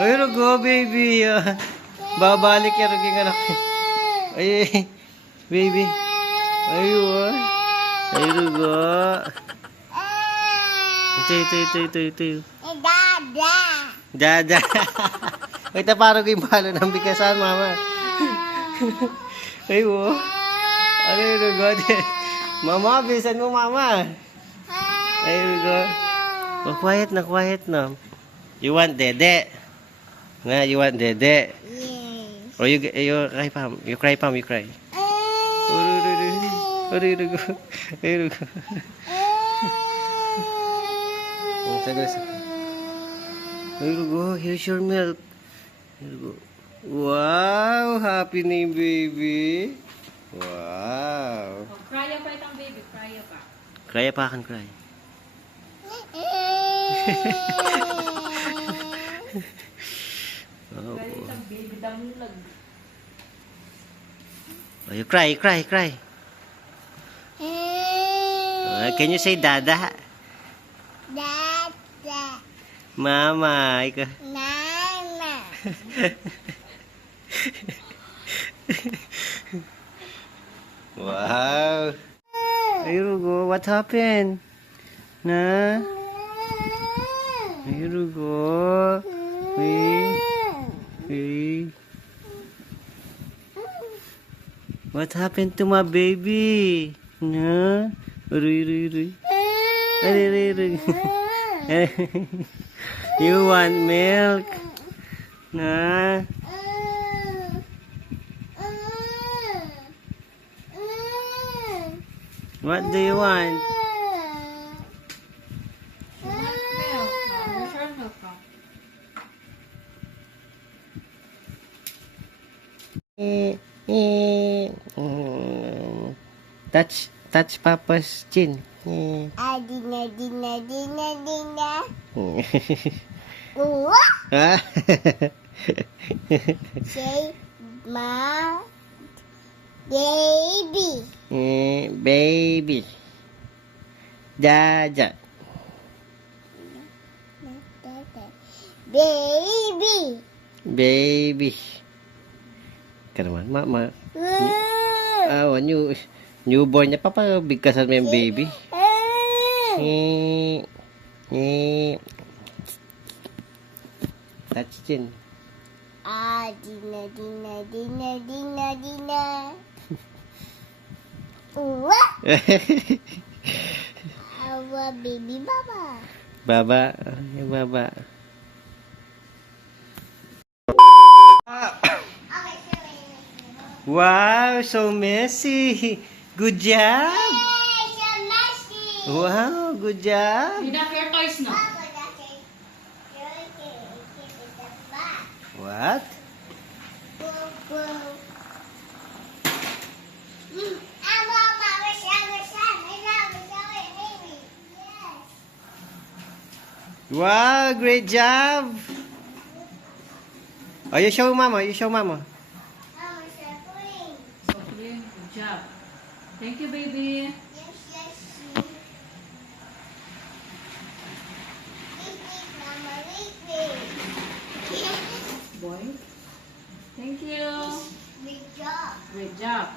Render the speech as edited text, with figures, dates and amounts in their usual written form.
Ay, rugo, baby. Babalik yung ruging anak. Ay, baby. Ay, ay, rugo. Ito. Dada. Ay, taparog yung balo ng bikasan, mama. Ay, ano yung rugo? Mama, bilisan mo, mama. Ay, rugo. Oh, quiet na. You want dede? Nga, you want dede? Yes. Or you cry, Pam. You cry, Pam. You cry. Ay, rugo. Saglit. Ay, rugo. Here's your milk. Here you go. Wow! Happy na yung baby. Wow! Oh, cry pa itang baby, cry pa. Cry pa kan cry. Oh. Cry itang baby damulag. Oh, you cry. Can you say dada? Dada. Mama, ikaw. Nana. Wow. Ay, rugo, what happened? Na? Ay, rugo. Hey. What happened to my baby? Na? Aray. You want milk? Na? What do you want? Touch Papa's chin. Dina. Ah. Say ma baby. Baby. Dada. Baby. Kanaman, mama. Newborn niya pa bigkasan mo yung baby. Touch chin. Dina. Awa baby baba. Baba. Wow, so messy. Good job. Wow, good job. Enough your toys na. What? Wow, great job. Oh, you show mama. So, good job. Thank you, baby. Boy. Thank you. Good job. Great job.